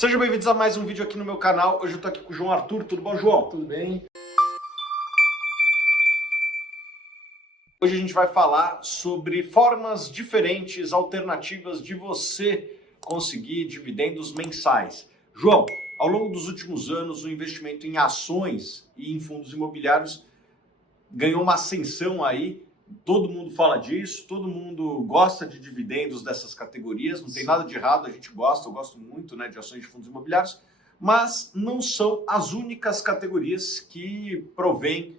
Sejam bem-vindos a mais um vídeo aqui no meu canal. Hoje eu tô aqui com o João Arthur. Tudo bom, João? Tudo bem? Hoje a gente vai falar sobre formas diferentes, alternativas de você conseguir dividendos mensais. João, ao longo dos últimos anos, o investimento em ações e em fundos imobiliários ganhou uma ascensão aí. Todo mundo fala disso, todo mundo gosta de dividendos dessas categorias, não tem nada de errado, a gente gosta, eu gosto muito, né, de ações de fundos imobiliários, mas não são as únicas categorias que provêm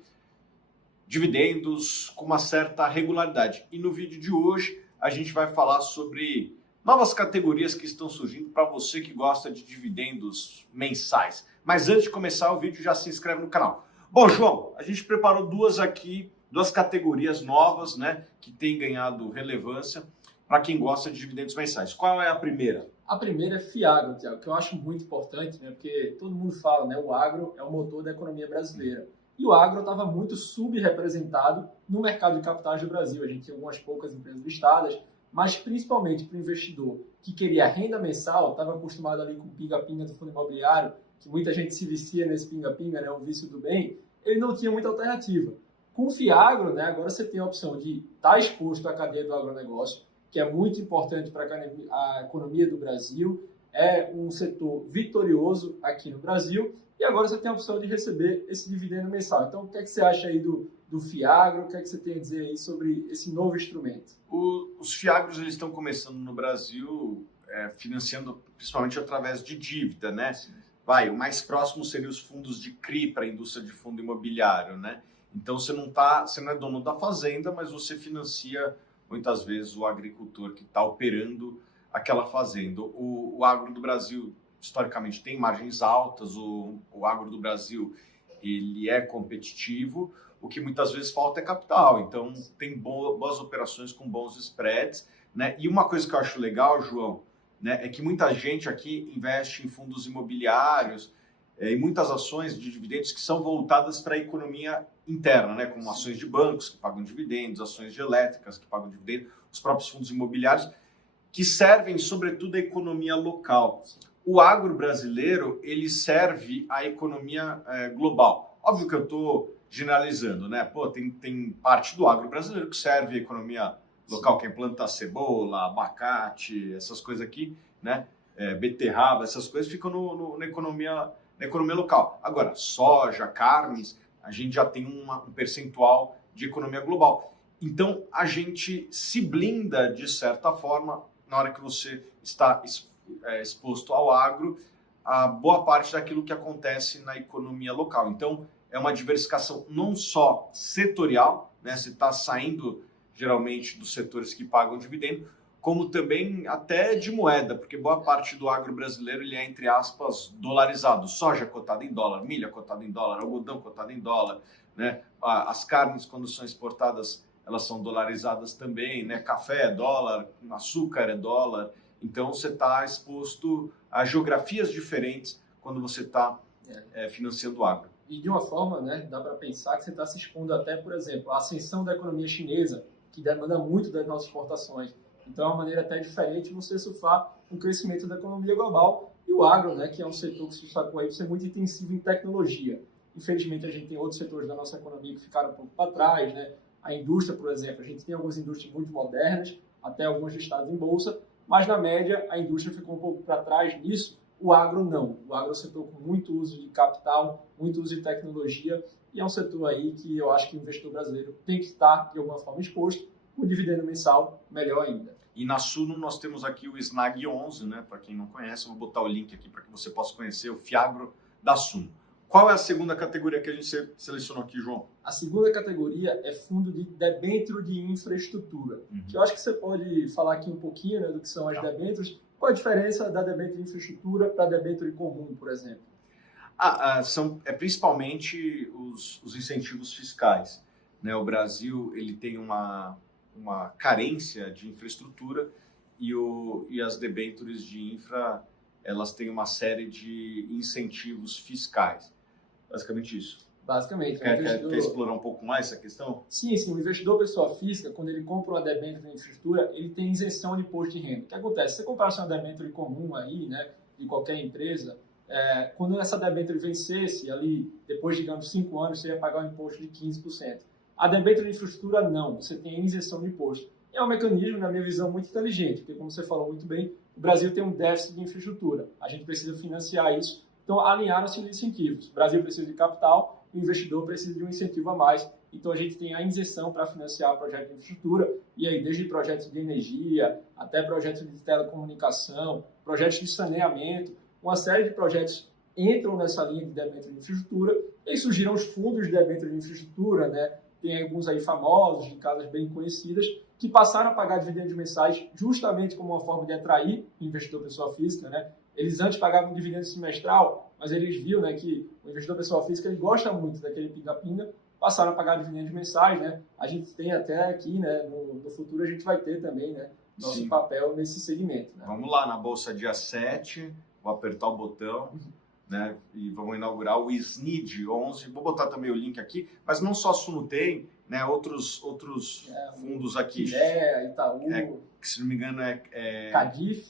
dividendos com uma certa regularidade. E no vídeo de hoje a gente vai falar sobre novas categorias que estão surgindo para você que gosta de dividendos mensais. Mas antes de começar o vídeo, já se inscreve no canal. Bom, João, a gente preparou duas categorias novas, né, que têm ganhado relevância para quem gosta de dividendos mensais. Qual é a primeira? A primeira é FIAGRO, Thiago, que eu acho muito importante, né, porque todo mundo fala, né, o agro é o motor da economia brasileira. E o agro estava muito subrepresentado no mercado de capitais do Brasil. A gente tinha algumas poucas empresas listadas, mas principalmente para o investidor que queria renda mensal, estava acostumado ali com o pinga-pinga do fundo imobiliário, que muita gente se vicia nesse pinga-pinga, né, o vício do bem, ele não tinha muita alternativa. Com o FIAGRO, né, agora você tem a opção de estar exposto à cadeia do agronegócio, que é muito importante para a economia do Brasil, é um setor vitorioso aqui no Brasil, e agora você tem a opção de receber esse dividendo mensal. Então, o que é que você acha aí do FIAGRO? O que é que você tem a dizer aí sobre esse novo instrumento? Os FIAGROs eles estão começando no Brasil financiando principalmente através de dívida, né? O mais próximo seria os fundos de CRI para a indústria de fundo imobiliário, né? Então você não é dono da fazenda, mas você financia muitas vezes o agricultor que está operando aquela fazenda. O agro do Brasil, historicamente, tem margens altas, o agro do Brasil ele é competitivo, o que muitas vezes falta é capital. Então tem boas operações com bons spreads, né? E uma coisa que eu acho legal, João, né, é que muita gente aqui investe em fundos imobiliários e muitas ações de dividendos que são voltadas para a economia interna, né, como ações de bancos que pagam dividendos, ações de elétricas que pagam dividendos, os próprios fundos imobiliários, que servem sobretudo à economia local. O agro brasileiro, ele serve à economia global. Óbvio que eu estou generalizando, né? Tem parte do agro brasileiro que serve à economia local, quem planta cebola, abacate, essas coisas aqui, né? Beterraba, essas coisas ficam na economia local. Agora, soja, carnes, a gente já tem um percentual de economia global. Então, a gente se blinda, de certa forma, na hora que você está exposto ao agro, a boa parte daquilo que acontece na economia local. Então, é uma diversificação não só setorial, né? Você está saindo, geralmente, dos setores que pagam dividendo, como também até de moeda, porque boa parte do agro brasileiro ele é, entre aspas, dolarizado. Soja cotada em dólar, milho cotada em dólar, algodão cotado em dólar, né? As carnes, quando são exportadas, elas são dolarizadas também, né? Café é dólar, açúcar é dólar. Então, você está exposto a geografias diferentes quando você está financiando o agro. E de uma forma, né, dá para pensar que você está se expondo até, por exemplo, à ascensão da economia chinesa, que demanda muito das nossas exportações. Então, é uma maneira até diferente de você surfar o crescimento da economia global. E o agro, né, que é um setor que se destacou aí por ser muito intensivo em tecnologia. Infelizmente, a gente tem outros setores da nossa economia que ficaram um pouco para trás, né? A indústria, por exemplo, a gente tem algumas indústrias muito modernas, até algumas listadas em bolsa, mas na média a indústria ficou um pouco para trás nisso. O agro não. O agro é um setor com muito uso de capital, muito uso de tecnologia, e é um setor aí que eu acho que o investidor brasileiro tem que estar, de alguma forma, exposto. O dividendo mensal, melhor ainda. E na Suno nós temos aqui o Snag 11, né? Para quem não conhece, eu vou botar o link aqui para que você possa conhecer o FIAGRO da Suno. Qual é a segunda categoria que a gente selecionou aqui, João? A segunda categoria é fundo de debênture de infraestrutura. Que eu acho que você pode falar aqui um pouquinho, né, do que são as debêntures. Qual a diferença da debênture de infraestrutura para a debênture comum, por exemplo? São principalmente os incentivos fiscais, né? O Brasil ele tem uma carência de infraestrutura e as debêntures de infra elas têm uma série de incentivos fiscais. Basicamente isso. Basicamente. Quer explorar um pouco mais essa questão? Sim. O investidor pessoa física, quando ele compra uma debênture de infraestrutura, ele tem isenção de imposto de renda. O que acontece? Se você comprar uma debênture comum aí, né, de qualquer empresa, quando essa debênture vencesse, ali, depois, digamos, 5 anos, você ia pagar um imposto de 15%. A debênture de infraestrutura, não. Você tem a isenção de imposto. É um mecanismo, na minha visão, muito inteligente, porque, como você falou muito bem, o Brasil tem um déficit de infraestrutura. A gente precisa financiar isso. Então, alinharam-se os incentivos. O Brasil precisa de capital, o investidor precisa de um incentivo a mais. Então, a gente tem a isenção para financiar projetos de infraestrutura, e aí, desde projetos de energia, até projetos de telecomunicação, projetos de saneamento, uma série de projetos entram nessa linha de debênture de infraestrutura, e aí surgiram os fundos de debênture de infraestrutura, né? Tem alguns aí famosos, de casas bem conhecidas, que passaram a pagar dividendos mensais justamente como uma forma de atrair investidor pessoa física, né? Eles antes pagavam dividendo semestral, mas eles viram, né, que o investidor pessoa física ele gosta muito daquele pinga-pinga, passaram a pagar dividendos mensais, né? A gente tem até aqui, né, no futuro a gente vai ter também, né, nosso Sim. papel nesse segmento. Né? Vamos lá, na Bolsa dia 7, vou apertar o botão, né, e vamos inaugurar o SNID 11. Vou botar também o link aqui, mas não só a Suno tem, né, outros fundos aqui. Itaú, que se não me engano Cadif,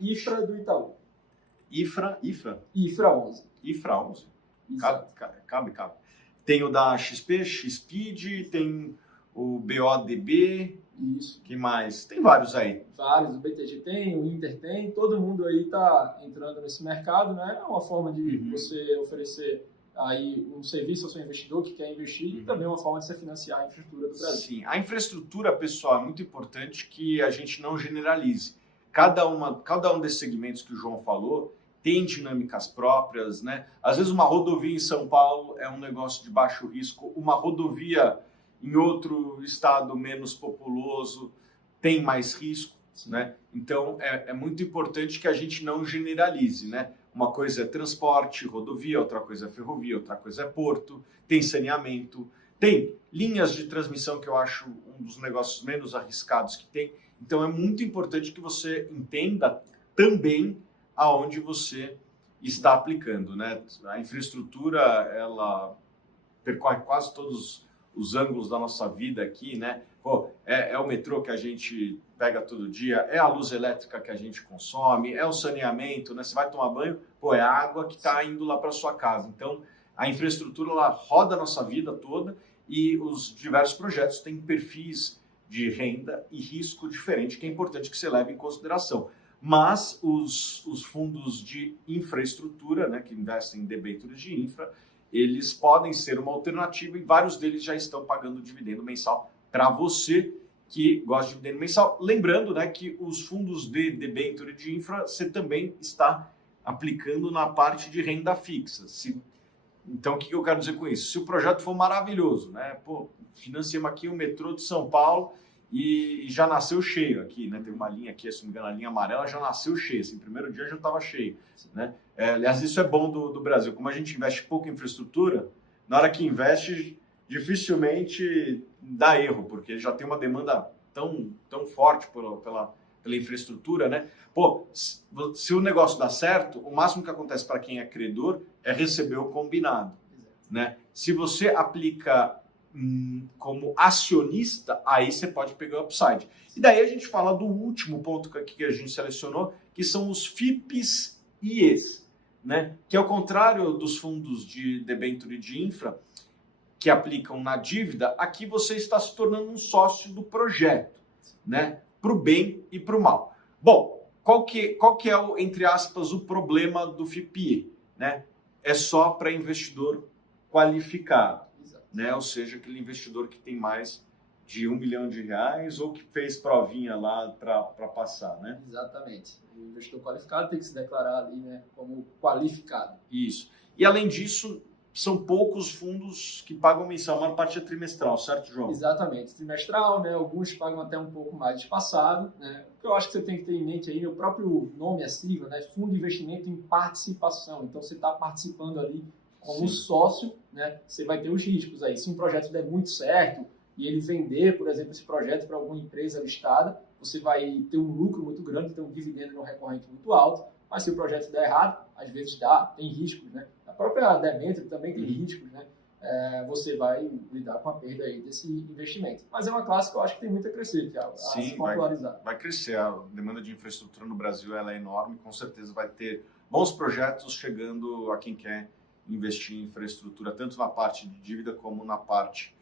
IFRA do Itaú. IFRA 11. IFRA 11. Exato. Cabe. Tem o da XP, XSpeed, tem o BODB. Isso. Que mais? Tem vários aí. Vários, o BTG tem, o Inter tem, todo mundo aí está entrando nesse mercado, né? É uma forma de você oferecer aí um serviço ao seu investidor que quer investir e também uma forma de você financiar a infraestrutura do Brasil. Sim, a infraestrutura, pessoal, é muito importante que a gente não generalize. Cada um desses segmentos que o João falou tem dinâmicas próprias, né? Às vezes uma rodovia em São Paulo é um negócio de baixo risco, uma rodovia em outro estado menos populoso tem mais risco, né? Então é muito importante que a gente não generalize, né? Uma coisa é transporte, rodovia, outra coisa é ferrovia, outra coisa é porto, tem saneamento, tem linhas de transmissão que eu acho um dos negócios menos arriscados que tem. Então é muito importante que você entenda também aonde você está aplicando, né? A infraestrutura, ela percorre quase todos os ângulos da nossa vida aqui, né? Pô, é o metrô que a gente pega todo dia, é a luz elétrica que a gente consome, é o saneamento, né? Você vai tomar banho, pô, é a água que está indo lá para sua casa. Então, a infraestrutura, ela roda a nossa vida toda e os diversos projetos têm perfis de renda e risco diferente, que é importante que você leve em consideração. Mas os fundos de infraestrutura, né, que investem em debêntures de infra, eles podem ser uma alternativa e vários deles já estão pagando dividendo mensal para você que gosta de dividendo mensal. Lembrando, né, que os fundos de debênture de infra você também está aplicando na parte de renda fixa. Então, o que eu quero dizer com isso? Se o projeto for maravilhoso, né, pô, financiamos aqui o metrô de São Paulo e já nasceu cheio aqui, né? Tem uma linha aqui, se não me engano, a linha amarela já nasceu cheia. Assim, primeiro dia já estava cheio, né? Aliás, isso é bom do Brasil. Como a gente investe pouco em infraestrutura, na hora que investe, dificilmente dá erro, porque já tem uma demanda tão forte pela infraestrutura, né? Pô, se o negócio dá certo, o máximo que acontece para quem é credor é receber o combinado, né? Se você aplica como acionista, aí você pode pegar o upside. E daí a gente fala do último ponto que a gente selecionou, que são os FIPs e ES, né? Que ao contrário dos fundos de debênture de infra, que aplicam na dívida, aqui você está se tornando um sócio do projeto, né? Para o bem e para o mal. Bom, qual que é o, entre aspas, o problema do FIPE, né? É só para investidor qualificado. Né? Ou seja, aquele investidor que tem mais de R$1 milhão ou que fez provinha lá para passar, né? Exatamente. O investidor qualificado tem que se declarar ali, né, como qualificado. Isso. E além disso, são poucos fundos que pagam mensal, a maior parte é trimestral, certo, João? Exatamente. Trimestral, né? Alguns pagam até um pouco mais espaçado, né? O que eu acho que você tem que ter em mente aí, o próprio nome, a sigla, né? Fundo de investimento em participação. Então, você está participando ali como sócio, né, você vai ter os riscos aí. Se um projeto der muito certo e ele vender, por exemplo, esse projeto para alguma empresa listada, você vai ter um lucro muito grande, ter um dividendo não recorrente muito alto. Mas se o projeto der errado, às vezes tem riscos, né? A própria debênture também tem riscos, né? você vai lidar com a perda aí desse investimento. Mas é uma classe que eu acho que tem muito a crescer, Thiago, a se popularizar. Vai crescer. A demanda de infraestrutura no Brasil ela é enorme, com certeza vai ter bons projetos chegando a quem quer investir em infraestrutura, tanto na parte de dívida como na parte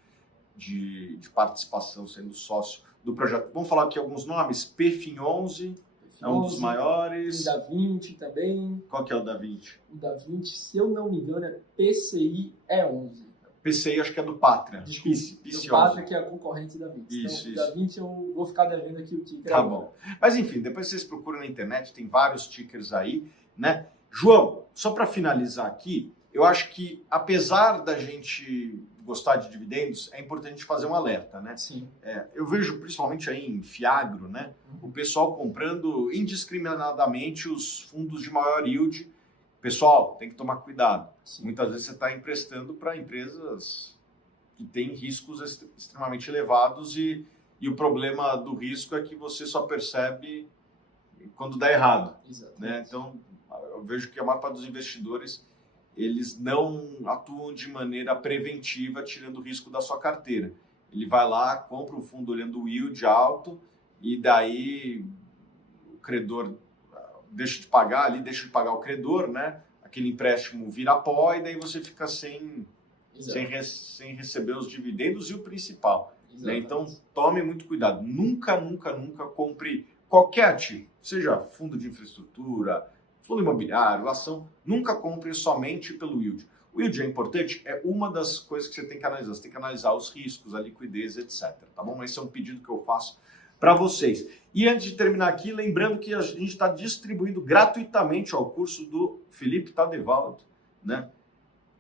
de participação, sendo sócio do projeto. Vamos falar aqui alguns nomes. PFIN 11 é um dos maiores. O da 20 também. Qual que é o da 20? O da 20, se eu não me engano, é PCI E11. PCI acho que é do Pátria. Desculpa, do Pátria, que é a concorrente da 20. Isso, então, da 20 eu vou ficar devendo aqui o ticker. Tá bom. Mas enfim, depois vocês procuram na internet, tem vários tickers aí, né? João, só para finalizar aqui, eu acho que apesar da gente gostar de dividendos, é importante fazer um alerta, né? Sim. Eu vejo principalmente aí em Fiagro, né? O pessoal comprando indiscriminadamente os fundos de maior yield. Pessoal, tem que tomar cuidado. Sim. Muitas vezes você está emprestando para empresas que têm riscos extremamente elevados e o problema do risco é que você só percebe quando dá errado. Né? Então, eu vejo que a maior parte dos investidores eles não atuam de maneira preventiva, tirando o risco da sua carteira. Ele vai lá, compra um fundo olhando o yield alto e daí o credor deixa de pagar o credor, né? Aquele empréstimo vira pó e daí você fica sem receber os dividendos e o principal. Né? Então, tome muito cuidado. Nunca compre qualquer ativo, seja fundo de infraestrutura, fundo imobiliário, ação, nunca compre somente pelo yield. O yield é importante, é uma das coisas que você tem que analisar. Você tem que analisar os riscos, a liquidez, etc. Tá bom? Mas esse é um pedido que eu faço para vocês. E antes de terminar aqui, lembrando que a gente está distribuindo gratuitamente o curso do Felipe Tadevalt, né?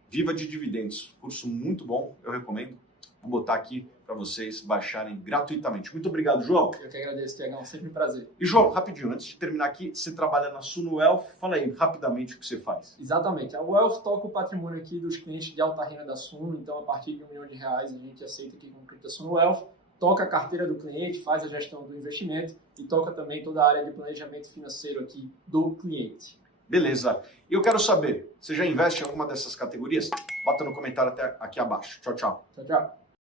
Viva de Dividendos. Curso muito bom, eu recomendo. Vou botar aqui para vocês baixarem gratuitamente. Muito obrigado, João. Eu que agradeço, Tiagão. Sempre um prazer. E, João, rapidinho, antes de terminar aqui, você trabalha na Suno Wealth. Fala aí rapidamente o que você faz. Exatamente. A Wealth toca o patrimônio aqui dos clientes de alta renda da Suno. Então, a partir de R$1 milhão a gente aceita aqui com o cliente da Suno Wealth. Toca a carteira do cliente, faz a gestão do investimento e toca também toda a área de planejamento financeiro aqui do cliente. Beleza. E eu quero saber, você já investe em alguma dessas categorias? Bota no comentário até aqui abaixo. Tchau, tchau. Tchau, tchau.